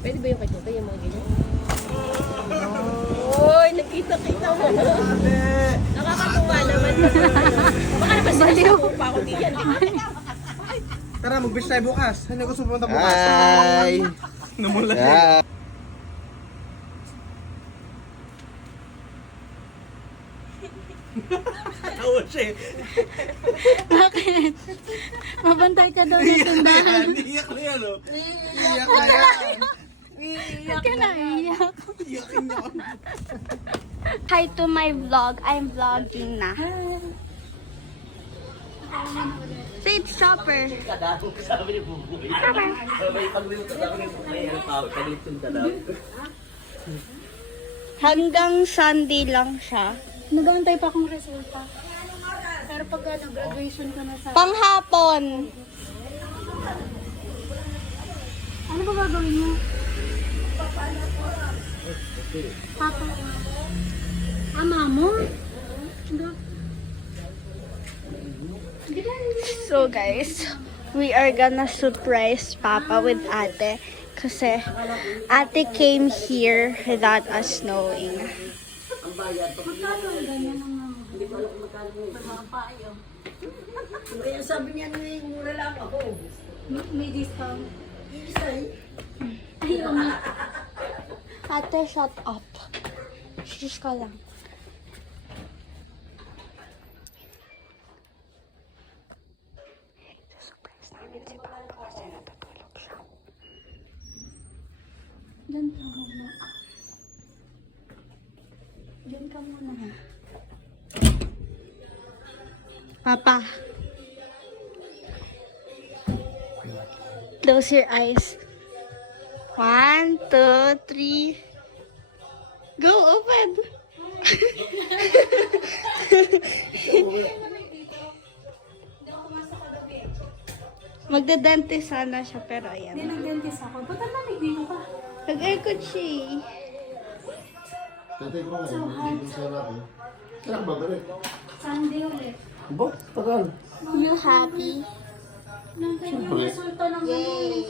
Pwede ba yung kay yung mga ganyan? Uy, nakita-kita mo. Nakakatuwa naman. Baka naman sinasabong pa ako diyan. Tara, mag-beach tayo bukas. Hindi ko pupunta bukas. Hi! Namula. Yeah. Tawa siya eh. Bakit? Mabantay ka daw na tindahan. Iyak na yan oh. Iyak na yan. Ba't ka naiyak? Iyakin niya ako. Hi to my vlog. I'm vlogging na. Say it's Chopper. Hanggang Sunday lang siya. Nag-aantay pa akong resulta. Pero pag graduation ko na sa... Panghapon. Ano ba gagawin mo? Papa. Ama mo? So guys, we are gonna surprise Papa with Ate. Kasi Ate came here without us knowing. Kaya sabi niya, mura lang ako. May discount. Ate, shut up. Shush ka lang. Surprise namin si Papa kasi natutulog siya. Diyan ka muna. Diyan ka muna. Papa. Close your eyes. 1, 2, 3. Go, open. Magdadante sana siya, pero Hindi ayan. nag-dentist ako. Ba't ang lamig dito pa? Nag-aircon siya eh. Tatay ko nga, hindi ko sarap eh. Saan ba balik? Sunday ulit. Ba? Tagal. You happy? Nandun yung resulta ng Yay!